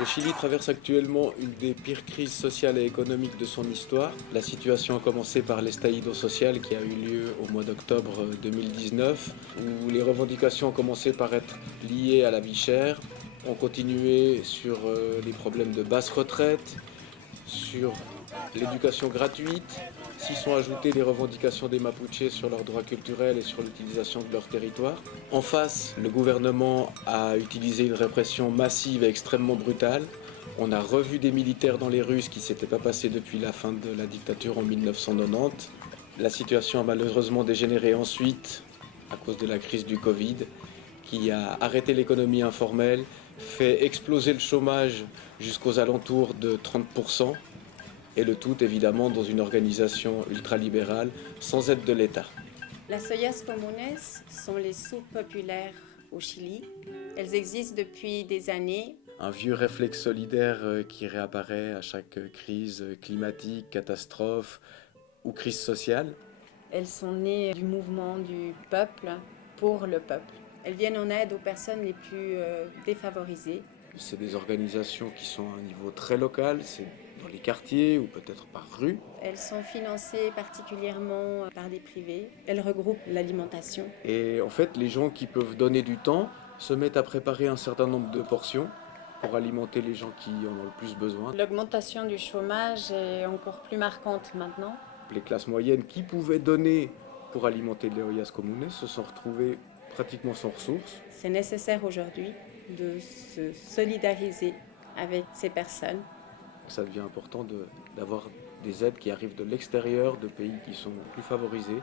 Le Chili traverse actuellement une des pires crises sociales et économiques de son histoire. La situation a commencé par l'estallido social qui a eu lieu au mois d'octobre 2019, où les revendications ont commencé par être liées à la vie chère, ont continué sur les problèmes de basse retraite, sur l'éducation gratuite, s'y sont ajoutées les revendications des Mapuches sur leurs droits culturels et sur l'utilisation de leur territoire. En face, le gouvernement a utilisé une répression massive et extrêmement brutale. On a revu des militaires dans les rues, ce qui ne s'était pas passé depuis la fin de la dictature en 1990. La situation a malheureusement dégénéré ensuite à cause de la crise du Covid, qui a arrêté l'économie informelle, fait exploser le chômage jusqu'aux alentours de 30%, et le tout évidemment dans une organisation ultralibérale sans aide de l'État. Las ollas comunes sont les soupes populaires au Chili. Elles existent depuis des années. Un vieux réflexe solidaire qui réapparaît à chaque crise climatique, catastrophe ou crise sociale. Elles sont nées du mouvement du peuple pour le peuple. Elles viennent en aide aux personnes les plus défavorisées. C'est des organisations qui sont à un niveau très local, c'est dans les quartiers ou peut-être par rue. Elles sont financées particulièrement par des privés. Elles regroupent l'alimentation. Et en fait, les gens qui peuvent donner du temps se mettent à préparer un certain nombre de portions pour alimenter les gens qui en ont le plus besoin. L'augmentation du chômage est encore plus marquante maintenant. Les classes moyennes qui pouvaient donner pour alimenter les ollas comunes se sont retrouvées pratiquement sans ressources. C'est nécessaire aujourd'hui de se solidariser avec ces personnes. Ça devient important d'avoir des aides qui arrivent de l'extérieur, de pays qui sont plus favorisés.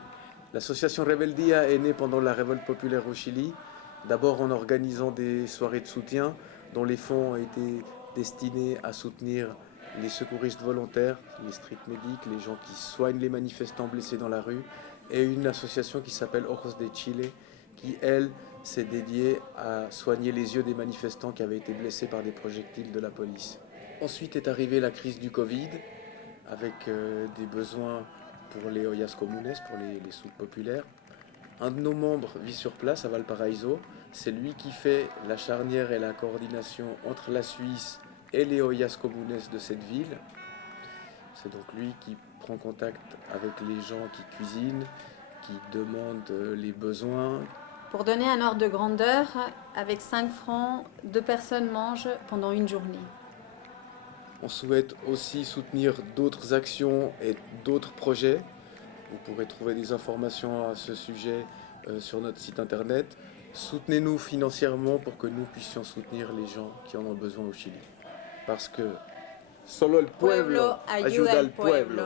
L'association Rebeldia est née pendant la révolte populaire au Chili, d'abord en organisant des soirées de soutien dont les fonds ont été destinés à soutenir les secouristes volontaires, les street medics, les gens qui soignent les manifestants blessés dans la rue, et une association qui s'appelle Ojos de Chile, qui, elle, s'est dédiée à soigner les yeux des manifestants qui avaient été blessés par des projectiles de la police. Ensuite est arrivée la crise du Covid, avec des besoins pour les ollas comunes, pour les soupes populaires. Un de nos membres vit sur place à Valparaíso. C'est lui qui fait la charnière et la coordination entre la Suisse et les ollas comunes de cette ville. C'est donc lui qui prend contact avec les gens qui cuisinent, qui demandent les besoins. Pour donner un ordre de grandeur, avec 5 francs, 2 personnes mangent pendant une journée. On souhaite aussi soutenir d'autres actions et d'autres projets. Vous pourrez trouver des informations à ce sujet sur notre site internet. Soutenez-nous financièrement pour que nous puissions soutenir les gens qui en ont besoin au Chili. Parce que solo el pueblo ayuda al pueblo.